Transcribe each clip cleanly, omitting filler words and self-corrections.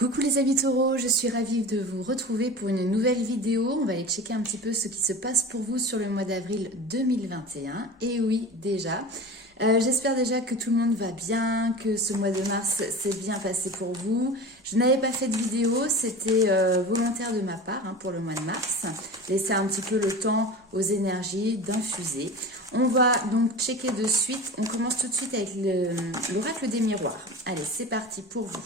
Coucou les amis taureaux, je suis ravie de vous retrouver pour une nouvelle vidéo. On va aller checker un petit peu ce qui se passe pour vous sur le mois d'avril 2021. Et oui, déjà. J'espère déjà que tout le monde va bien, que ce mois de mars s'est bien passé pour vous. Je n'avais pas fait de vidéo, c'était volontaire de ma part pour le mois de mars. Laisser un petit peu le temps aux énergies d'infuser. On va donc checker de suite. On commence tout de suite avec l'oracle des miroirs. Allez, c'est parti pour vous.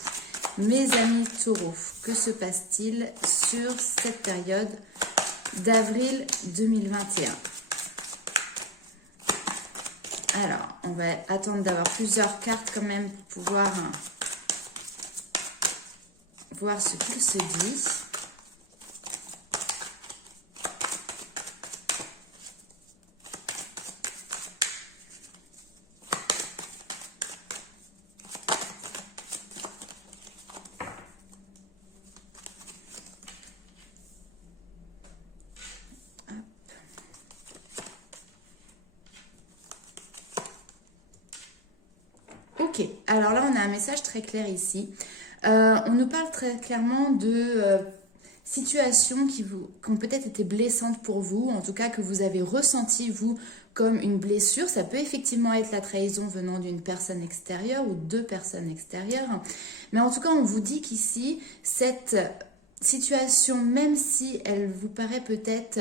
Mes amis taureaux, que se passe-t-il sur cette période d'avril 2021 ? Alors, on va attendre d'avoir plusieurs cartes quand même pour pouvoir voir ce qu'il se dit. Ok, alors là on a un message très clair ici. On nous parle très clairement de situations qui ont peut-être été blessantes pour vous, en tout cas que vous avez ressenti vous comme une blessure. Ça peut effectivement être la trahison venant d'une personne extérieure ou deux personnes extérieures. Mais en tout cas on vous dit qu'ici cette situation, même si elle vous paraît peut-être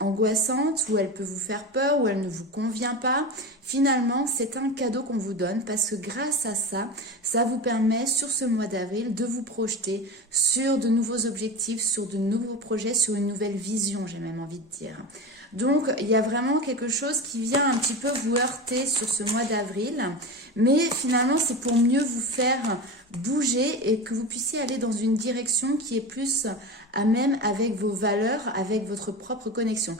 angoissante, ou elle peut vous faire peur, ou elle ne vous convient pas, finalement c'est un cadeau qu'on vous donne, parce que grâce à ça, ça vous permet sur ce mois d'avril de vous projeter sur de nouveaux objectifs, sur de nouveaux projets, sur une nouvelle vision, j'ai même envie de dire. Donc il y a vraiment quelque chose qui vient un petit peu vous heurter sur ce mois d'avril, mais finalement c'est pour mieux vous faire bouger et que vous puissiez aller dans une direction qui est plus à même avec vos valeurs, avec votre propre connexion.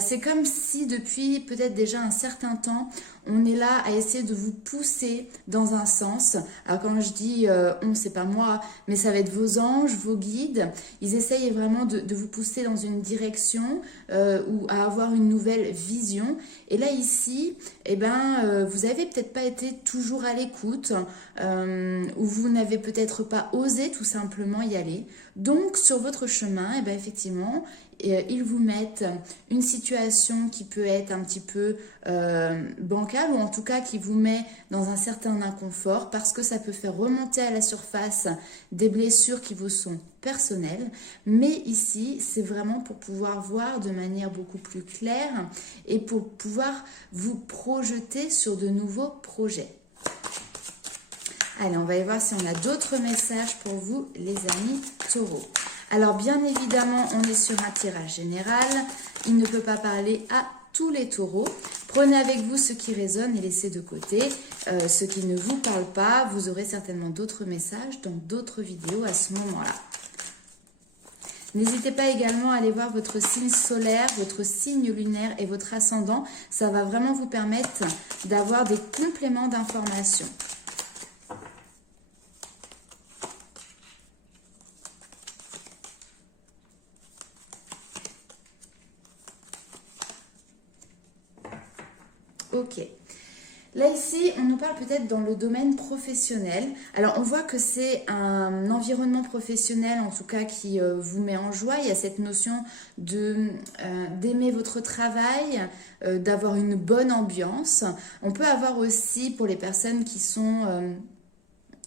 C'est comme si depuis peut-être déjà un certain temps, on est là à essayer de vous pousser dans un sens. Alors quand je dis on, c'est pas moi, mais ça va être vos anges, vos guides. Ils essayent vraiment de vous pousser dans une direction ou à avoir une nouvelle vision. Et là ici, vous avez peut-être pas été toujours à l'écoute, ou vous n'avez peut-être pas osé tout simplement y aller. Donc sur votre chemin, effectivement, ils vous mettent une situation qui peut être un petit peu bancale, ou en tout cas qui vous met dans un certain inconfort, parce que ça peut faire remonter à la surface des blessures qui vous sont personnelles. Mais ici, c'est vraiment pour pouvoir voir de manière beaucoup plus claire et pour pouvoir vous projeter sur de nouveaux projets. Allez, on va y voir si on a d'autres messages pour vous, les amis taureaux. Alors, bien évidemment, on est sur un tirage général. Il ne peut pas parler à tous les taureaux. Prenez avec vous ce qui résonne et laissez de côté ce qui ne vous parle pas. Vous aurez certainement d'autres messages dans d'autres vidéos à ce moment-là. N'hésitez pas également à aller voir votre signe solaire, votre signe lunaire et votre ascendant. Ça va vraiment vous permettre d'avoir des compléments d'informations. Ok. Là ici, on nous parle peut-être dans le domaine professionnel. Alors on voit que c'est un environnement professionnel en tout cas qui vous met en joie. Il y a cette notion d'aimer votre travail, d'avoir une bonne ambiance. On peut avoir aussi pour les personnes qui sont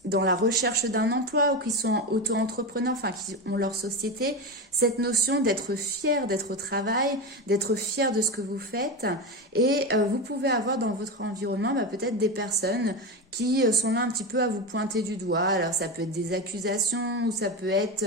dans la recherche d'un emploi ou qui sont auto-entrepreneurs, enfin qui ont leur société, cette notion d'être fier d'être au travail, d'être fier de ce que vous faites. Et vous pouvez avoir dans votre environnement peut-être des personnes qui sont là un petit peu à vous pointer du doigt. Alors ça peut être des accusations, ou ça peut être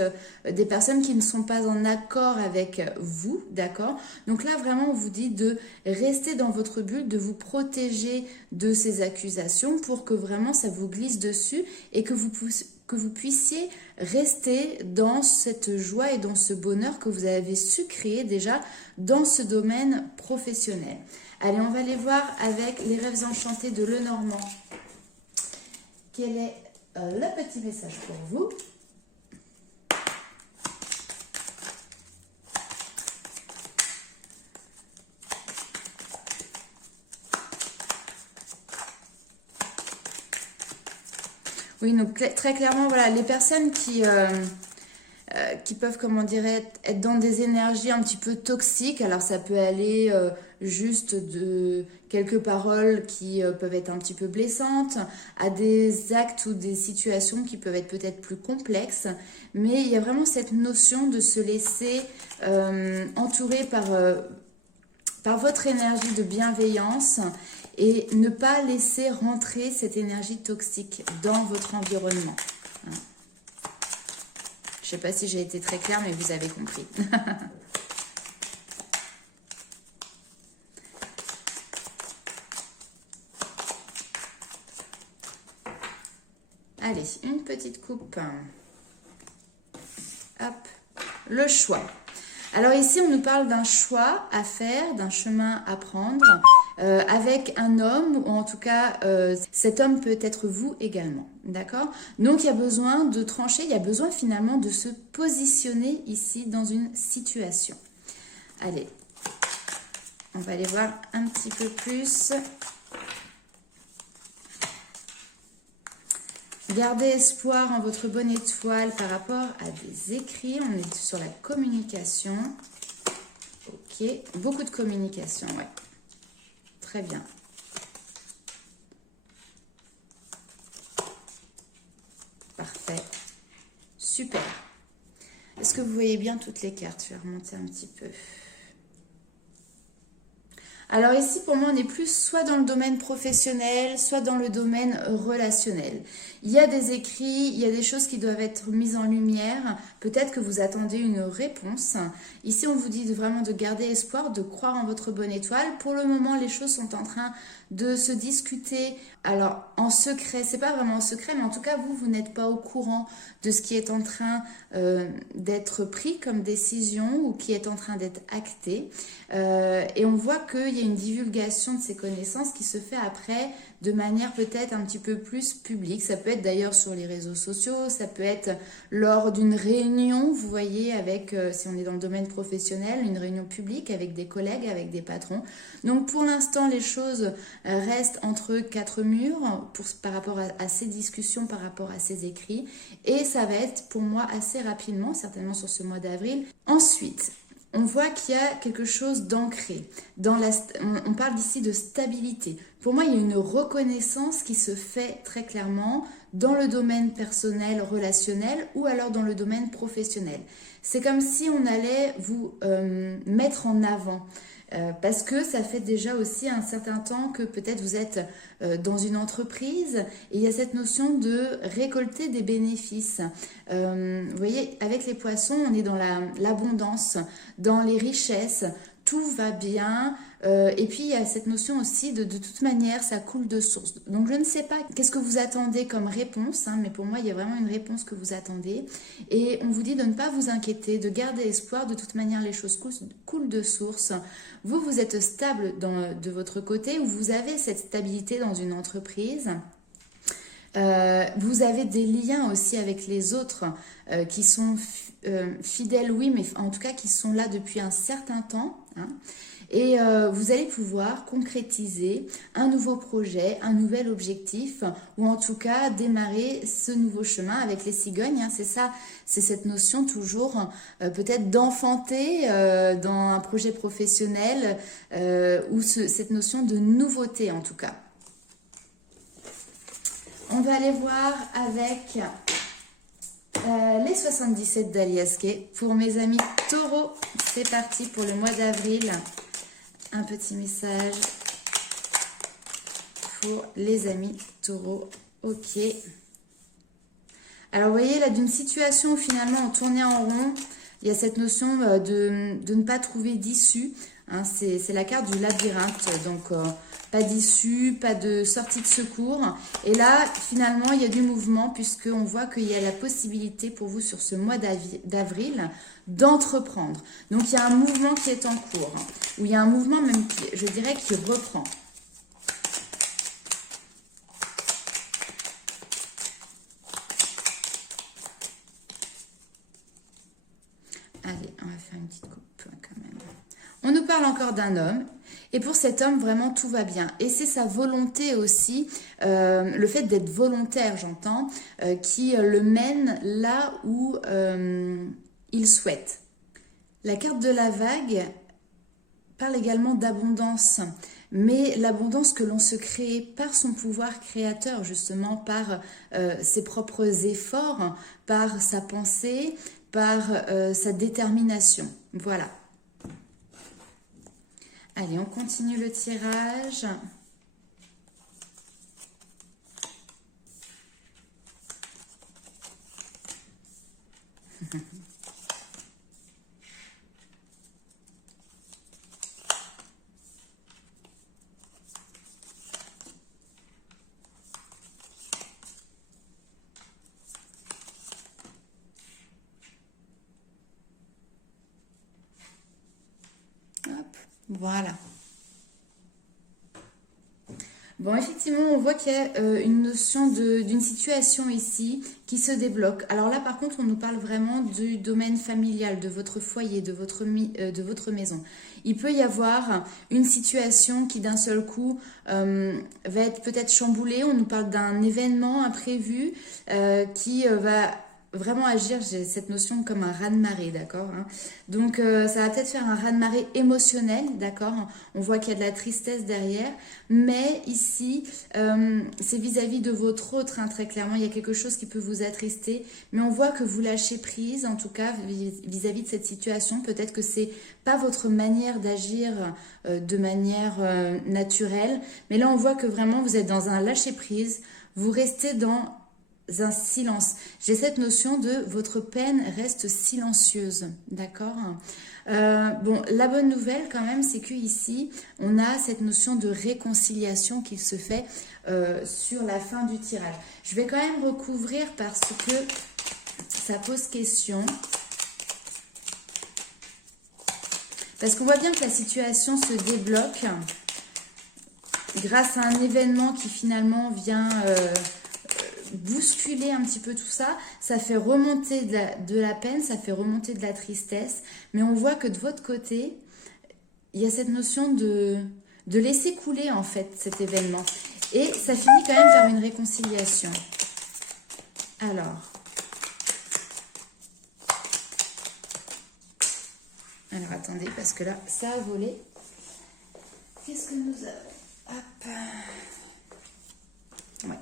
des personnes qui ne sont pas en accord avec vous, d'accord ? Donc là vraiment on vous dit de rester dans votre bulle, de vous protéger de ces accusations pour que vraiment ça vous glisse dessus et que vous puissiez rester dans cette joie et dans ce bonheur que vous avez su créer déjà dans ce domaine professionnel. Allez, on va aller voir avec les rêves enchantés de Lenormand. Quel est le petit message pour vous ? Oui, donc très clairement, voilà, les personnes qui peuvent, comment dire, être dans des énergies un petit peu toxiques. Alors ça peut aller juste de quelques paroles qui peuvent être un petit peu blessantes, à des actes ou des situations qui peuvent être peut-être plus complexes. Mais il y a vraiment cette notion de se laisser entourer par votre énergie de bienveillance et ne pas laisser rentrer cette énergie toxique dans votre environnement. Je ne sais pas si j'ai été très claire, mais vous avez compris. Allez, une petite coupe. Hop, le choix. Alors ici, on nous parle d'un choix à faire, d'un chemin à prendre avec un homme, ou en tout cas, cet homme peut être vous également, d'accord? Donc, il y a besoin de trancher, il y a besoin finalement de se positionner ici dans une situation. Allez, on va aller voir un petit peu plus. Gardez espoir en votre bonne étoile par rapport à des écrits. On est sur la communication. Ok, beaucoup de communication, ouais. Très bien. Parfait. Super. Est-ce que vous voyez bien toutes les cartes? Je vais remonter un petit peu. Alors ici, pour moi, on est plus soit dans le domaine professionnel, soit dans le domaine relationnel. Il y a des écrits, il y a des choses qui doivent être mises en lumière. Peut-être que vous attendez une réponse. Ici, on vous dit vraiment de garder espoir, de croire en votre bonne étoile. Pour le moment, les choses sont en train de se discuter. Alors, en secret, c'est pas vraiment en secret, mais en tout cas, vous n'êtes pas au courant de ce qui est en train d'être pris comme décision ou qui est en train d'être acté. Et on voit qu'il y a une divulgation de ces connaissances qui se fait après de manière peut-être un petit peu plus publique. Ça peut être d'ailleurs sur les réseaux sociaux, ça peut être lors d'une réunion, vous voyez, avec, si on est dans le domaine professionnel, une réunion publique avec des collègues, avec des patrons. Donc pour l'instant, les choses restent entre quatre murs par rapport à ces discussions, par rapport à ces écrits. Et ça va être pour moi assez rapidement, certainement sur ce mois d'avril. Ensuite, on voit qu'il y a quelque chose d'ancré. On parle ici de stabilité. Pour moi, il y a une reconnaissance qui se fait très clairement dans le domaine personnel, relationnel ou alors dans le domaine professionnel. C'est comme si on allait vous mettre en avant. Parce que ça fait déjà aussi un certain temps que peut-être vous êtes dans une entreprise et il y a cette notion de récolter des bénéfices. Vous voyez, avec les poissons, on est dans l'abondance, dans les richesses, tout va bien. Et puis il y a cette notion aussi de toute manière, ça coule de source. Donc je ne sais pas qu'est-ce que vous attendez comme réponse, mais pour moi il y a vraiment une réponse que vous attendez. Et on vous dit de ne pas vous inquiéter, de garder espoir. De toute manière, les choses coulent de source. Vous êtes stable de votre côté, ou vous avez cette stabilité dans une entreprise. Vous avez des liens aussi avec les autres qui sont fidèles, oui, mais en tout cas qui sont là depuis un certain temps. Hein. Et vous allez pouvoir concrétiser un nouveau projet, un nouvel objectif, ou en tout cas démarrer ce nouveau chemin avec les cigognes. Hein, c'est ça, c'est cette notion toujours peut-être d'enfanter dans un projet professionnel ou cette notion de nouveauté en tout cas. On va aller voir avec les 77 d'Alias Kay. Pour mes amis taureaux, c'est parti pour le mois d'avril. Un petit message pour les amis taureaux. Ok. Alors, vous voyez, là, d'une situation où finalement on tournait en rond, il y a cette notion de ne pas trouver d'issue. Hein, c'est la carte du labyrinthe. Donc, pas d'issue, pas de sortie de secours. Et là, finalement, il y a du mouvement puisqu'on voit qu'il y a la possibilité pour vous sur ce mois d'avril d'entreprendre. Donc, il y a un mouvement qui est en cours. Ou il y a un mouvement même, je dirais, qui reprend. Allez, on va faire une petite coupe quand même. On nous parle encore d'un homme. Et pour cet homme, vraiment, tout va bien. Et c'est sa volonté aussi, le fait d'être volontaire, j'entends, qui le mène là où il souhaite. La carte de la vague parle également d'abondance, mais l'abondance que l'on se crée par son pouvoir créateur, justement, par ses propres efforts, par sa pensée, par sa détermination. Voilà. Allez, on continue le tirage. Hop, voilà. Bon, effectivement, on voit qu'il y a une notion d'une situation ici qui se débloque. Alors là, par contre, on nous parle vraiment du domaine familial, de votre foyer, de votre maison. Il peut y avoir une situation qui, d'un seul coup, va être peut-être chamboulée. On nous parle d'un événement imprévu qui va vraiment agir, j'ai cette notion comme un raz-de-marée, d'accord, hein. Donc ça va peut-être faire un raz-de-marée émotionnel, d'accord. On voit qu'il y a de la tristesse derrière, mais ici c'est vis-à-vis de votre autre, hein, très clairement, il y a quelque chose qui peut vous attrister, mais on voit que vous lâchez prise, en tout cas vis-à-vis de cette situation. Peut-être que c'est pas votre manière d'agir de manière naturelle, mais là on voit que vraiment vous êtes dans un lâcher prise, vous restez dans un silence. J'ai cette notion de votre peine reste silencieuse, d'accord. Bon, la bonne nouvelle quand même, c'est que ici, on a cette notion de réconciliation qui se fait sur la fin du tirage. Je vais quand même recouvrir parce que ça pose question. Parce qu'on voit bien que la situation se débloque grâce à un événement qui finalement vient bousculer un petit peu tout ça. Ça fait remonter de la peine, ça fait remonter de la tristesse, mais on voit que de votre côté, il y a cette notion de laisser couler en fait cet événement. Et ça finit quand même par une réconciliation. Alors attendez, parce que là, ça a volé. Qu'est-ce que nous avons? Hop. Ouais.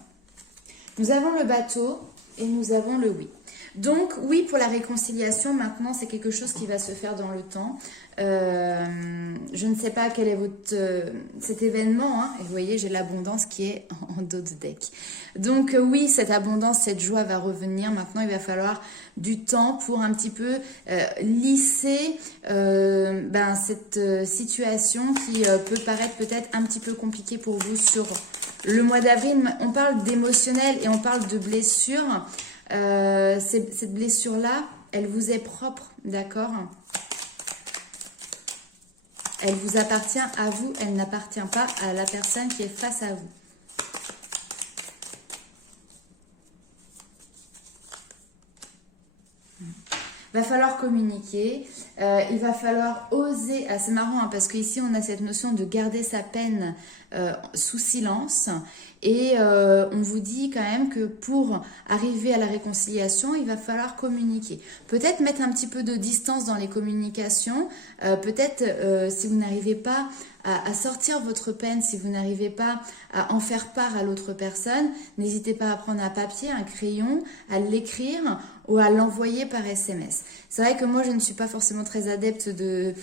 Nous avons le bateau et nous avons le oui. Donc oui, pour la réconciliation, maintenant c'est quelque chose qui va se faire dans le temps. Je ne sais pas quel est cet événement, hein, et vous voyez j'ai l'abondance qui est en dos de deck. Donc oui, cette abondance, cette joie va revenir. Maintenant il va falloir du temps pour un petit peu lisser cette situation qui peut paraître peut-être un petit peu compliquée pour vous sur le mois d'avril. On parle d'émotionnel et on parle de blessure. Cette blessure-là, elle vous est propre, d'accord? Elle vous appartient à vous, elle n'appartient pas à la personne qui est face à vous. Il va falloir communiquer, il va falloir oser. Ah, c'est marrant hein, parce qu'ici on a cette notion de garder sa peine sous silence. Et on vous dit quand même que pour arriver à la réconciliation, il va falloir communiquer. Peut-être mettre un petit peu de distance dans les communications. Peut-être si vous n'arrivez pas à sortir votre peine, si vous n'arrivez pas à en faire part à l'autre personne, n'hésitez pas à prendre un papier, un crayon, à l'écrire ou à l'envoyer par SMS. C'est vrai que moi, je ne suis pas forcément très adepte des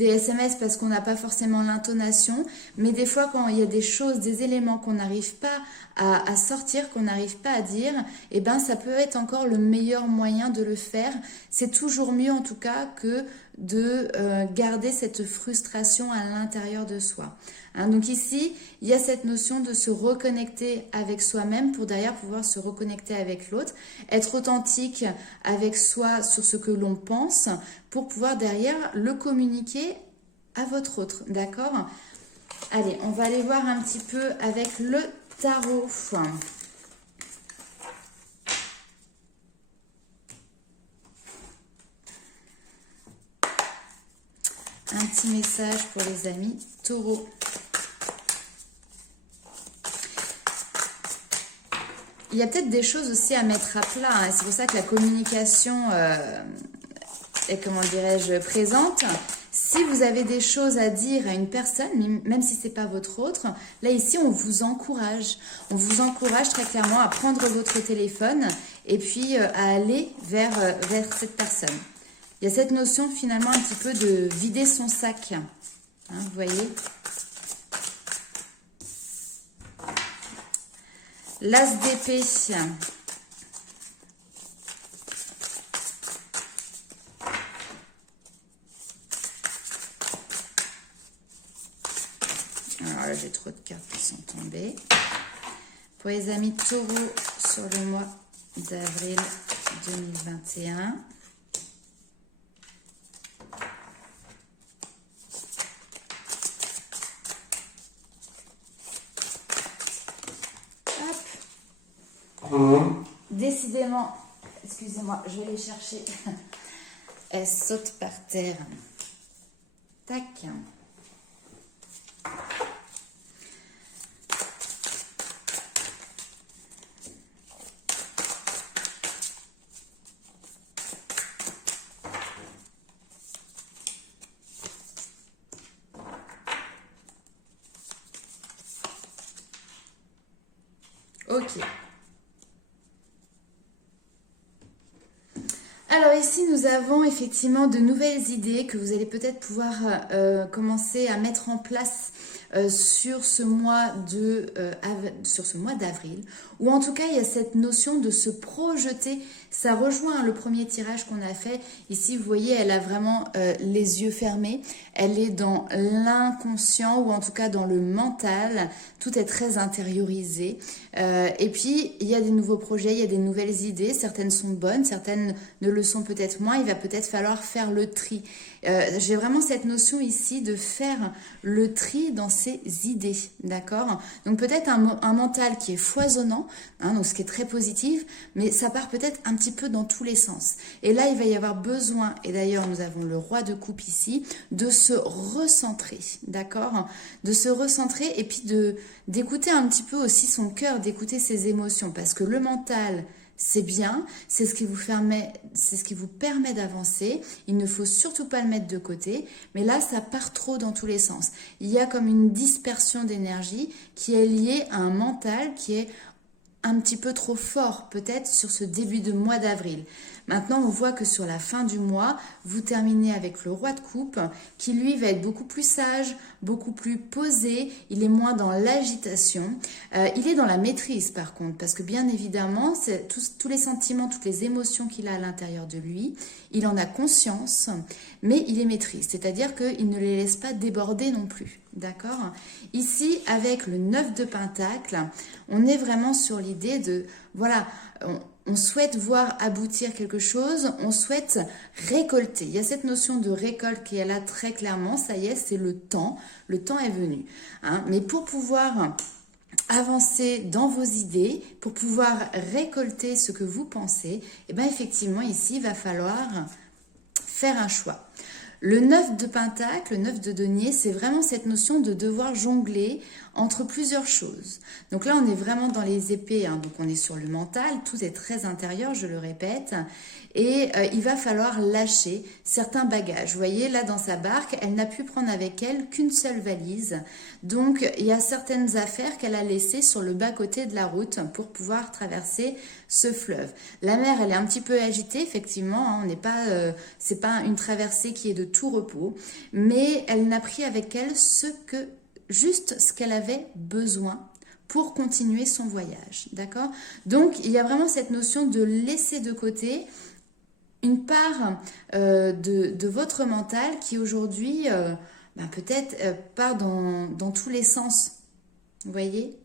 SMS parce qu'on n'a pas forcément l'intonation, mais des fois, quand il y a des choses, des éléments qu'on n'arrive pas à sortir, qu'on n'arrive pas à dire, eh ben, ça peut être encore le meilleur moyen de le faire. C'est toujours mieux, en tout cas, que de garder cette frustration à l'intérieur de soi. Hein, donc ici, il y a cette notion de se reconnecter avec soi-même pour derrière pouvoir se reconnecter avec l'autre, être authentique avec soi sur ce que l'on pense pour pouvoir derrière le communiquer à votre autre, d'accord? Allez, on va aller voir un petit peu avec le tarot. un petit message pour les amis taureaux. Il y a peut-être des choses aussi à mettre à plat. Hein. C'est pour ça que la communication est, comment dirais-je, présente. Si vous avez des choses à dire à une personne, même si ce n'est pas votre autre, là ici on vous encourage. On vous encourage très clairement à prendre votre téléphone et puis à aller vers cette personne. Il y a cette notion finalement un petit peu de vider son sac. Hein, vous voyez ? L'as d'épée. Alors là, j'ai trop de cartes qui sont tombées. Pour les amis taureaux sur le mois d'avril 2021. Décidément, excusez-moi, je vais les chercher. Elle saute par terre. Tac. Ok. Alors ici, nous avons effectivement de nouvelles idées que vous allez peut-être pouvoir commencer à mettre en place sur ce mois d'avril. Ou en tout cas, il y a cette notion de se projeter. Ça rejoint le premier tirage qu'on a fait. Ici, vous voyez, elle a vraiment les yeux fermés. Elle est dans l'inconscient ou en tout cas dans le mental. Tout est très intériorisé. Et puis, il y a des nouveaux projets, il y a des nouvelles idées. Certaines sont bonnes, certaines ne le sont peut-être moins. Il va peut-être falloir faire le tri. J'ai vraiment cette notion ici de faire le tri dans ses idées, d'accord? Donc peut-être un mental qui est foisonnant, hein, donc ce qui est très positif, mais ça part peut-être un petit peu dans tous les sens. Et là, il va y avoir besoin, et d'ailleurs nous avons le roi de coupe ici, de se recentrer, d'accord? De se recentrer et puis d'écouter un petit peu aussi son cœur, d'écouter ses émotions, parce que le mental, c'est bien, c'est ce qui vous permet d'avancer. Il ne faut surtout pas le mettre de côté. Mais là, ça part trop dans tous les sens. Il y a comme une dispersion d'énergie qui est liée à un mental qui est un petit peu trop fort, peut-être sur ce début de mois d'avril. Maintenant, on voit que sur la fin du mois, vous terminez avec le roi de coupe, qui lui va être beaucoup plus sage, beaucoup plus posé, il est moins dans l'agitation, il est dans la maîtrise par contre, parce que bien évidemment, c'est tous les sentiments, toutes les émotions qu'il a à l'intérieur de lui, il en a conscience, mais il les maîtrise, c'est-à-dire qu'il ne les laisse pas déborder non plus. D'accord? Ici, avec le 9 de Pentacle, on est vraiment sur l'idée de, voilà, on souhaite voir aboutir quelque chose, on souhaite récolter. Il y a cette notion de récolte qui est là très clairement, ça y est, c'est le temps est venu. Hein? Mais pour pouvoir avancer dans vos idées, pour pouvoir récolter ce que vous pensez, et bien effectivement, ici, il va falloir faire un choix. Le 9 de Pentacle, le 9 de denier, c'est vraiment cette notion de devoir jongler entre plusieurs choses. Donc là, on est vraiment dans les épées, hein, donc on est sur le mental, tout est très intérieur, je le répète, et il va falloir lâcher certains bagages. Vous voyez, là dans sa barque, elle n'a pu prendre avec elle qu'une seule valise, donc il y a certaines affaires qu'elle a laissées sur le bas-côté de la route pour pouvoir traverser ce fleuve. La mer, elle est un petit peu agitée, effectivement, hein, on n'est pas, c'est pas une traversée qui est de tout repos, mais elle n'a pris avec elle juste ce qu'elle avait besoin pour continuer son voyage, d'accord? Donc, il y a vraiment cette notion de laisser de côté une part de votre mental qui aujourd'hui, peut-être part dans tous les sens, vous voyez?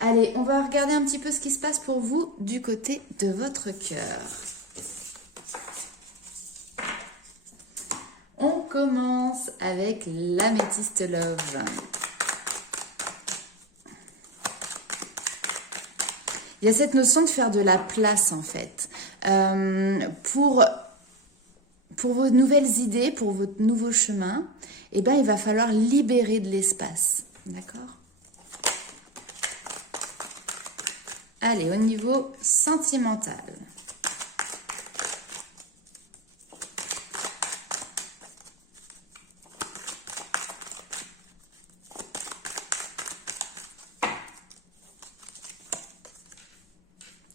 Allez, on va regarder un petit peu ce qui se passe pour vous du côté de votre cœur. On commence avec l'améthyste love. Il y a cette notion de faire de la place en fait. pour vos nouvelles idées, pour votre nouveau chemin, eh ben, il va falloir libérer de l'espace. D'accord? Allez, au niveau sentimental.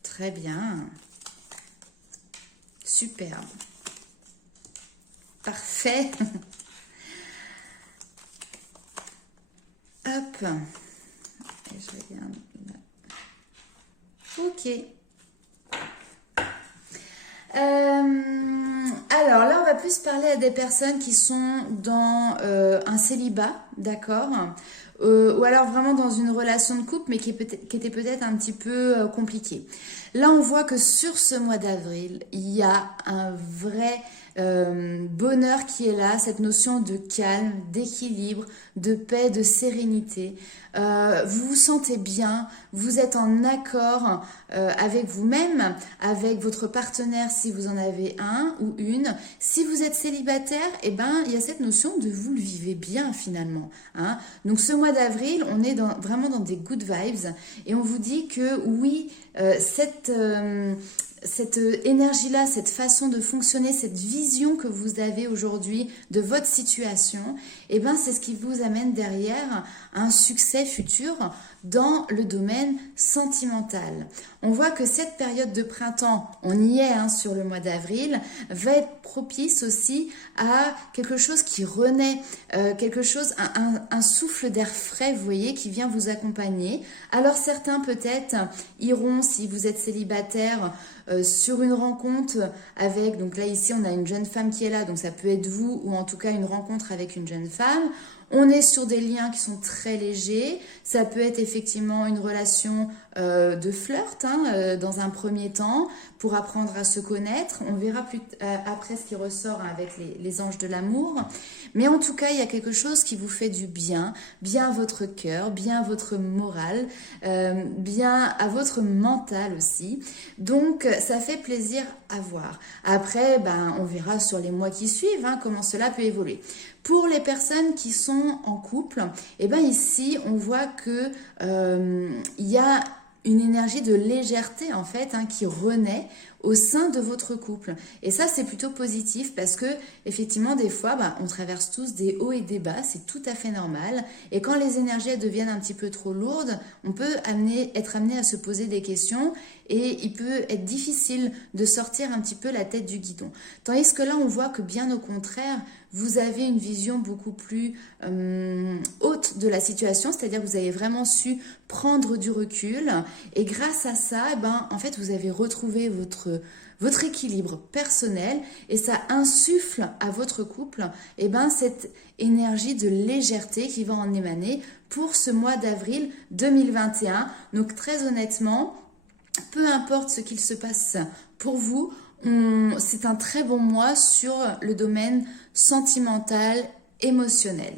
Très bien. Superbe. Parfait. Hop. Et je regarde là. Ok. Alors là, on va plus parler à des personnes qui sont dans un célibat, d'accord, ou alors vraiment dans une relation de couple, mais qui était peut-être un petit peu compliquée. Là, on voit que sur ce mois d'avril, il y a un vrai bonheur qui est là, cette notion de calme, d'équilibre, de paix, de sérénité. Vous vous sentez bien, vous êtes en accord avec vous-même, avec votre partenaire si vous en avez un ou une. Si vous êtes célibataire, eh ben, il y a cette notion de vous le vivez bien finalement. Hein. Donc ce mois d'avril, on est vraiment dans des good vibes et on vous dit que oui, cette énergie-là, cette façon de fonctionner, cette vision que vous avez aujourd'hui de votre situation, eh ben, c'est ce qui vous amène derrière un succès futur dans le domaine sentimental. On voit que cette période de printemps, on y est sur le mois d'avril, va être propice aussi à quelque chose qui renaît, quelque chose, un souffle d'air frais, vous voyez, qui vient vous accompagner. Alors certains peut-être iront, si vous êtes célibataire, sur une rencontre avec, donc là ici on a une jeune femme qui est là, donc ça peut être vous ou en tout cas une rencontre avec une jeune femme. On est sur des liens qui sont très légers, ça peut être effectivement une relation de flirt dans un premier temps pour apprendre à se connaître. On verra plus après ce qui ressort avec les anges de l'amour. Mais en tout cas, il y a quelque chose qui vous fait du bien, bien à votre cœur, bien à votre morale, bien à votre mental aussi. Donc, ça fait plaisir à voir. Après, on verra sur les mois qui suivent comment cela peut évoluer. Pour les personnes qui sont en couple, ici, on voit que il y a une énergie de légèreté en fait qui renaît au sein de votre couple. Et ça, c'est plutôt positif parce que effectivement, des fois, on traverse tous des hauts et des bas, c'est tout à fait normal. Et quand les énergies deviennent un petit peu trop lourdes, on peut être amené à se poser des questions et il peut être difficile de sortir un petit peu la tête du guidon. Tandis que là, on voit que bien au contraire, vous avez une vision beaucoup plus haute de la situation, c'est-à-dire que vous avez vraiment su prendre du recul et grâce à ça, en fait, vous avez retrouvé votre équilibre personnel et ça insuffle à votre couple cette énergie de légèreté qui va en émaner pour ce mois d'avril 2021. Donc très honnêtement, peu importe ce qu'il se passe pour vous, c'est un très bon mois sur le domaine sentimental, émotionnel.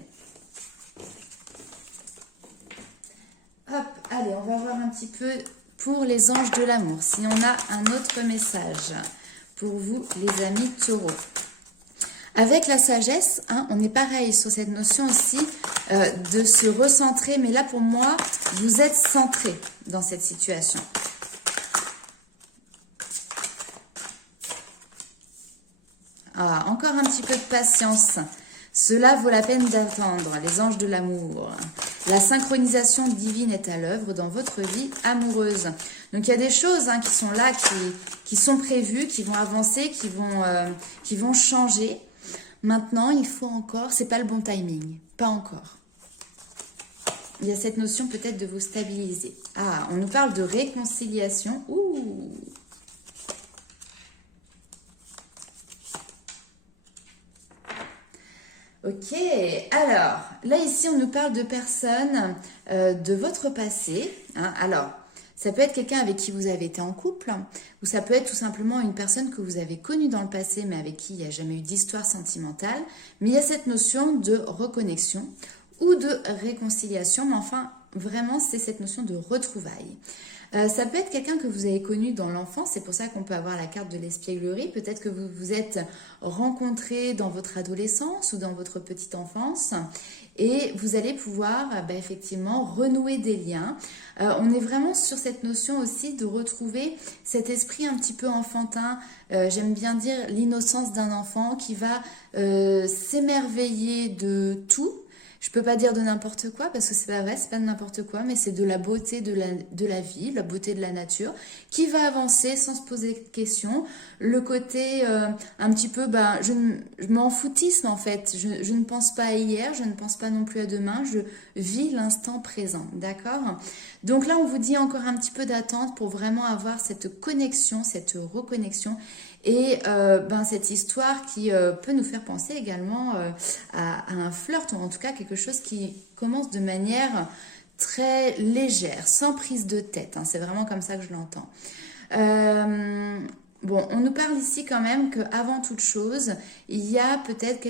Hop, allez, on va voir un petit peu pour les anges de l'amour, si on a un autre message pour vous, les amis taureaux. Avec la sagesse, on est pareil sur cette notion aussi de se recentrer, mais là pour moi, vous êtes centré dans cette situation. Ah, encore un petit peu de patience. Cela vaut la peine d'attendre, les anges de l'amour. La synchronisation divine est à l'œuvre dans votre vie amoureuse. Donc il y a des choses qui sont là, qui sont prévues, qui vont avancer, qui vont changer. Maintenant, il faut encore, c'est pas le bon timing, pas encore. Il y a cette notion peut-être de vous stabiliser. Ah, on nous parle de réconciliation. Ouh! Ok, alors, là ici on nous parle de personnes de votre passé. Alors, ça peut être quelqu'un avec qui vous avez été en couple, ou ça peut être tout simplement une personne que vous avez connue dans le passé, mais avec qui il n'y a jamais eu d'histoire sentimentale. Mais il y a cette notion de reconnexion ou de réconciliation, mais enfin, vraiment, c'est cette notion de retrouvailles. Ça peut être quelqu'un que vous avez connu dans l'enfance, c'est pour ça qu'on peut avoir la carte de l'espièglerie. Peut-être que vous vous êtes rencontrés dans votre adolescence ou dans votre petite enfance et vous allez pouvoir effectivement renouer des liens. On est vraiment sur cette notion aussi de retrouver cet esprit un petit peu enfantin, j'aime bien dire l'innocence d'un enfant qui va s'émerveiller de tout. Je peux pas dire de n'importe quoi parce que c'est pas vrai, c'est pas de n'importe quoi, mais c'est de la beauté de la vie, la beauté de la nature, qui va avancer sans se poser de questions. Le côté un petit peu, je m'en foutisme en fait. Je ne pense pas à hier, je ne pense pas non plus à demain, je vis l'instant présent, d'accord? Donc là, on vous dit encore un petit peu d'attente pour vraiment avoir cette connexion, cette reconnexion. Et cette histoire qui peut nous faire penser également à un flirt, ou en tout cas quelque chose qui commence de manière très légère, sans prise de tête. Hein, c'est vraiment comme ça que je l'entends. On nous parle ici quand même qu'avant toute chose, il y a peut-être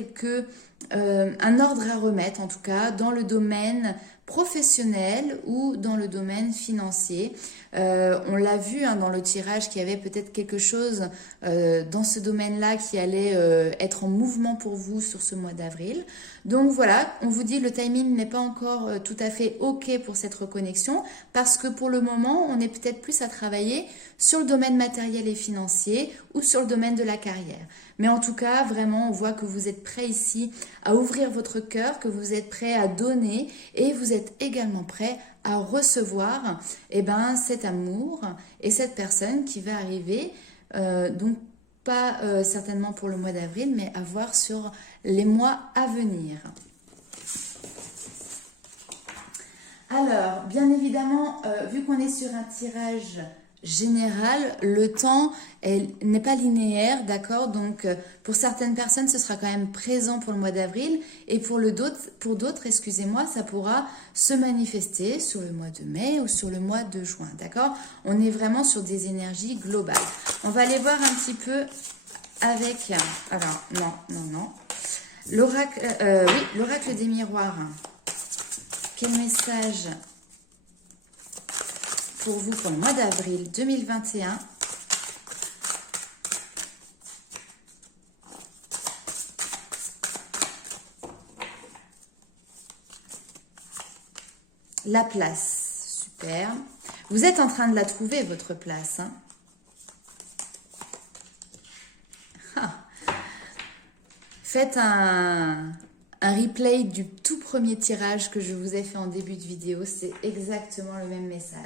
un ordre à remettre, en tout cas, dans le domaine professionnel ou dans le domaine financier. On l'a vu dans le tirage qu'il y avait peut-être quelque chose dans ce domaine-là qui allait être en mouvement pour vous sur ce mois d'avril. Donc voilà, on vous dit le timing n'est pas encore tout à fait OK pour cette reconnexion parce que pour le moment, on est peut-être plus à travailler sur le domaine matériel et financier ou sur le domaine de la carrière. Mais en tout cas, vraiment, on voit que vous êtes prêt ici à ouvrir votre cœur, que vous êtes prêt à donner et vous êtes également prêt à recevoir cet amour et cette personne qui va arriver, donc pas certainement pour le mois d'avril, mais à voir sur les mois à venir. Alors, bien évidemment, vu qu'on est sur un tirage général, le temps n'est pas linéaire, d'accord? Donc, pour certaines personnes, ce sera quand même présent pour le mois d'avril et pour d'autres, excusez-moi, ça pourra se manifester sur le mois de mai ou sur le mois de juin, d'accord? On est vraiment sur des énergies globales. On va aller voir un petit peu avec... Alors, non. L'oracle, l'oracle des miroirs. Quel message pour vous pour le mois d'avril 2021. La place, super. Vous êtes en train de la trouver, votre place. Hein. Faites un replay du tout premier tirage que je vous ai fait en début de vidéo. C'est exactement le même message.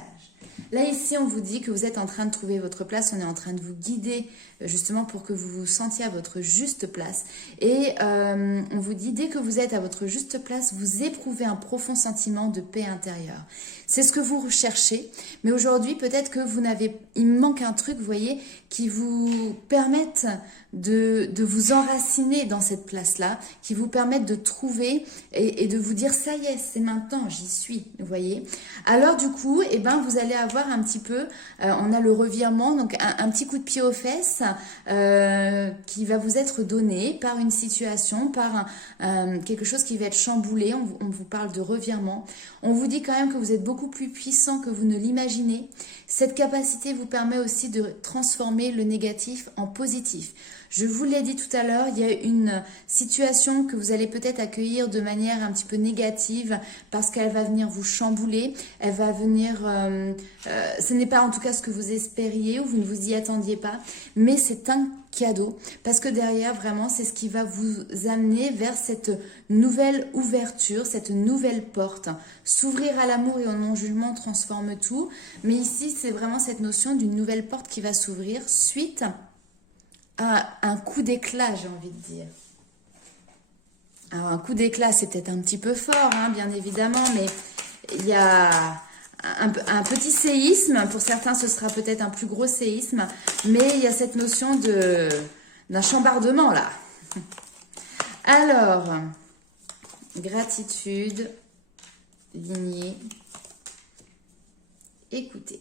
Là, ici, on vous dit que vous êtes en train de trouver votre place. On est en train de vous guider justement pour que vous vous sentiez à votre juste place. Et on vous dit, dès que vous êtes à votre juste place, vous éprouvez un profond sentiment de paix intérieure. C'est ce que vous recherchez. Mais aujourd'hui, peut-être que il manque un truc, vous voyez, qui vous permette de vous enraciner dans cette place-là, qui vous permette de trouver et de vous dire, ça y est, c'est maintenant, j'y suis, vous voyez. Alors du coup, vous allez avoir un petit peu, on a le revirement, donc un petit coup de pied aux fesses qui va vous être donné par une situation, par quelque chose qui va être chamboulé. On vous parle de revirement. On vous dit quand même que vous êtes beaucoup plus puissant que vous ne l'imaginez. Cette capacité vous permet aussi de transformer le négatif en positif. Je vous l'ai dit tout à l'heure, il y a une situation que vous allez peut-être accueillir de manière un petit peu négative parce qu'elle va venir vous chambouler, elle va venir... ce n'est pas en tout cas ce que vous espériez ou vous ne vous y attendiez pas, mais c'est un cadeau parce que derrière, vraiment, c'est ce qui va vous amener vers cette nouvelle ouverture, cette nouvelle porte. S'ouvrir à l'amour et au non-jugement transforme tout, mais ici, c'est vraiment cette notion d'une nouvelle porte qui va s'ouvrir suite à un coup d'éclat, j'ai envie de dire. Alors, un coup d'éclat, c'est peut-être un petit peu fort, hein, bien évidemment, mais il y a un petit séisme. Pour certains, ce sera peut-être un plus gros séisme, mais il y a cette notion d'un chambardement, là. Alors, gratitude, lignée, écoutez.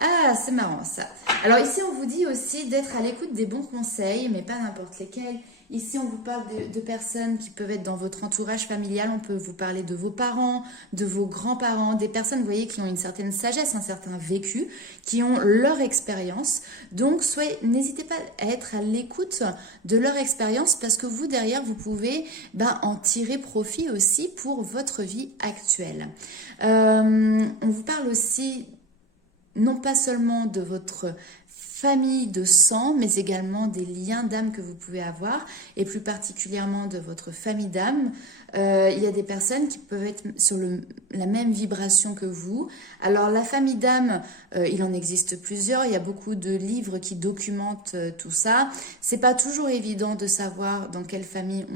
Ah, c'est marrant ça. Alors ici, on vous dit aussi d'être à l'écoute des bons conseils, mais pas n'importe lesquels. Ici, on vous parle de personnes qui peuvent être dans votre entourage familial. On peut vous parler de vos parents, de vos grands-parents, des personnes, vous voyez, qui ont une certaine sagesse, un certain vécu, qui ont leur expérience. Donc, n'hésitez pas à être à l'écoute de leur expérience parce que vous, derrière, vous pouvez en tirer profit aussi pour votre vie actuelle. On vous parle aussi non pas seulement de votre famille de sang, mais également des liens d'âme que vous pouvez avoir, et plus particulièrement de votre famille d'âme. Il y a des personnes qui peuvent être sur la même vibration que vous. Alors la famille d'âme, il en existe plusieurs, il y a beaucoup de livres qui documentent tout ça. C'est pas toujours évident de savoir dans quelle famille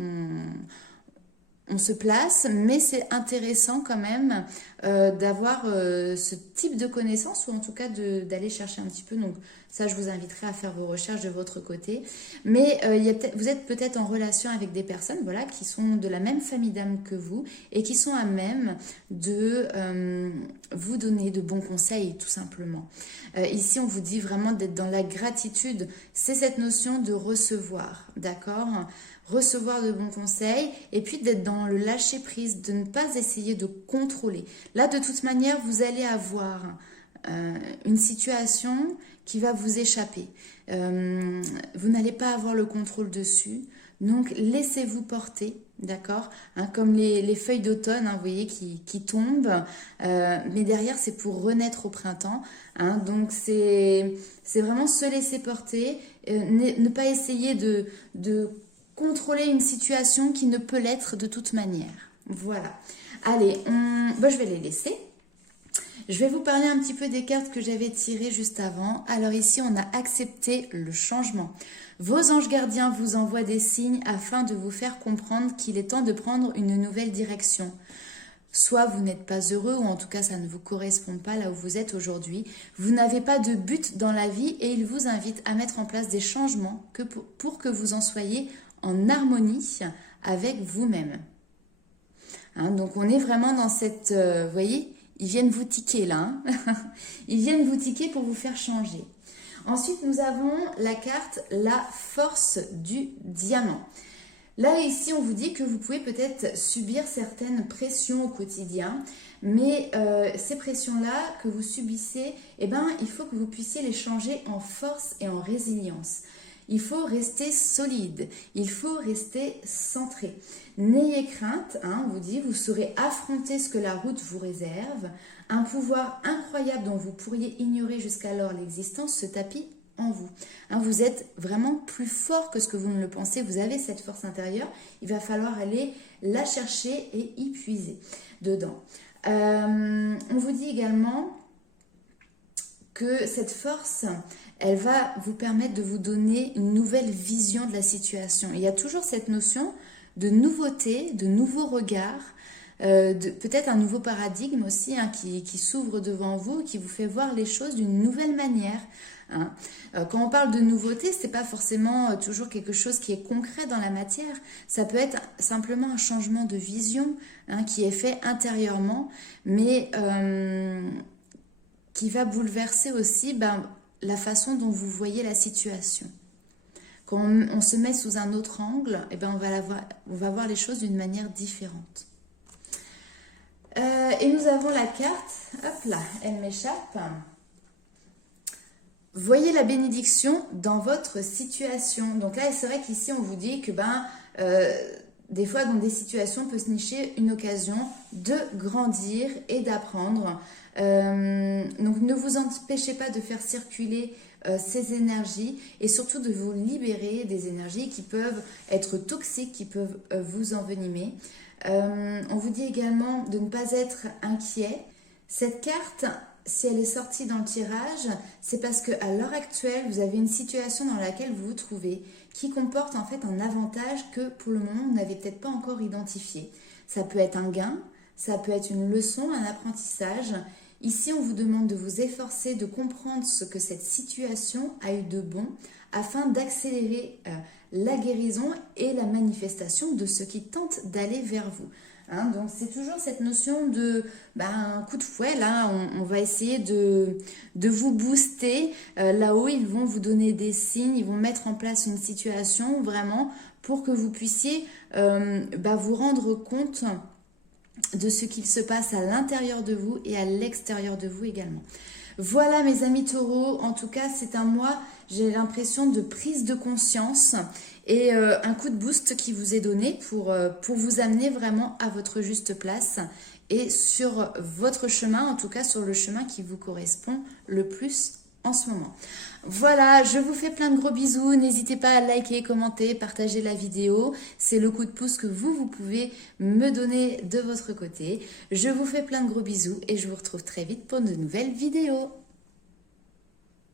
on se place, mais c'est intéressant quand même d'avoir ce type de connaissances, ou en tout cas d'aller chercher un petit peu. Donc ça, je vous inviterai à faire vos recherches de votre côté. Mais vous êtes peut-être en relation avec des personnes, voilà, qui sont de la même famille d'âme que vous et qui sont à même de vous donner de bons conseils, tout simplement. Ici, on vous dit vraiment d'être dans la gratitude. C'est cette notion de recevoir, d'accord ? Recevoir de bons conseils et puis d'être dans le lâcher prise, de ne pas essayer de contrôler. Là, de toute manière, vous allez avoir une situation qui va vous échapper. Vous n'allez pas avoir le contrôle dessus. Donc, laissez-vous porter, d'accord, comme les feuilles d'automne, vous voyez, qui tombent. Mais derrière, c'est pour renaître au printemps. Donc, c'est vraiment se laisser porter. Ne pas essayer de contrôler une situation qui ne peut l'être de toute manière. Voilà. Allez, je vais les laisser. Je vais vous parler un petit peu des cartes que j'avais tirées juste avant. Alors ici, on a accepté le changement. Vos anges gardiens vous envoient des signes afin de vous faire comprendre qu'il est temps de prendre une nouvelle direction. Soit vous n'êtes pas heureux, ou en tout cas ça ne vous correspond pas là où vous êtes aujourd'hui. Vous n'avez pas de but dans la vie et ils vous invitent à mettre en place des changements pour que vous en soyez en harmonie avec vous-même. Donc on est vraiment dans cette... vous voyez, ils viennent vous tiquer là. Ils viennent vous tiquer pour vous faire changer. Ensuite, nous avons la carte La Force du Diamant. Là, ici, on vous dit que vous pouvez peut-être subir certaines pressions au quotidien, mais ces pressions-là que vous subissez, il faut que vous puissiez les changer en force et en résilience. Il faut rester solide, il faut rester centré. N'ayez crainte, on vous dit, vous saurez affronter ce que la route vous réserve. Un pouvoir incroyable dont vous pourriez ignorer jusqu'alors l'existence se tapit en vous. Vous êtes vraiment plus fort que ce que vous ne le pensez. Vous avez cette force intérieure. Il va falloir aller la chercher et y puiser dedans. On vous dit également que cette force, elle va vous permettre de vous donner une nouvelle vision de la situation. Il y a toujours cette notion de nouveauté, de nouveaux regards, peut-être un nouveau paradigme aussi qui s'ouvre devant vous, qui vous fait voir les choses d'une nouvelle manière. Quand on parle de nouveauté, c'est pas forcément toujours quelque chose qui est concret dans la matière. Ça peut être simplement un changement de vision qui est fait intérieurement, mais qui va bouleverser aussi la façon dont vous voyez la situation. Quand on se met sous un autre angle, on va voir les choses d'une manière différente. Et nous avons la carte, hop là, elle m'échappe. Voyez la bénédiction dans votre situation. Donc là, c'est vrai qu'ici, on vous dit que des fois, dans des situations, peut se nicher une occasion de grandir et d'apprendre. Donc, ne vous empêchez pas de faire circuler ces énergies et surtout de vous libérer des énergies qui peuvent être toxiques, qui peuvent vous envenimer. On vous dit également de ne pas être inquiet. Cette carte, si elle est sortie dans le tirage, c'est parce qu'à l'heure actuelle, vous avez une situation dans laquelle vous vous trouvez qui comporte en fait un avantage que pour le moment, vous n'avez peut-être pas encore identifié. Ça peut être un gain, ça peut être une leçon, un apprentissage. Ici, on vous demande de vous efforcer de comprendre ce que cette situation a eu de bon afin d'accélérer la guérison et la manifestation de ce qui tente d'aller vers vous. Donc, c'est toujours cette notion de un coup de fouet. Là, on va essayer de vous booster. Là-haut, ils vont vous donner des signes, ils vont mettre en place une situation vraiment pour que vous puissiez vous rendre compte de ce qu'il se passe à l'intérieur de vous et à l'extérieur de vous également. Voilà mes amis taureaux, en tout cas c'est un mois, j'ai l'impression de prise de conscience et un coup de boost qui vous est donné pour vous amener vraiment à votre juste place et sur votre chemin, en tout cas sur le chemin qui vous correspond le plus en ce moment. Voilà, je vous fais plein de gros bisous. N'hésitez pas à liker, commenter, partager la vidéo. C'est le coup de pouce que vous pouvez me donner de votre côté. Je vous fais plein de gros bisous et je vous retrouve très vite pour de nouvelles vidéos.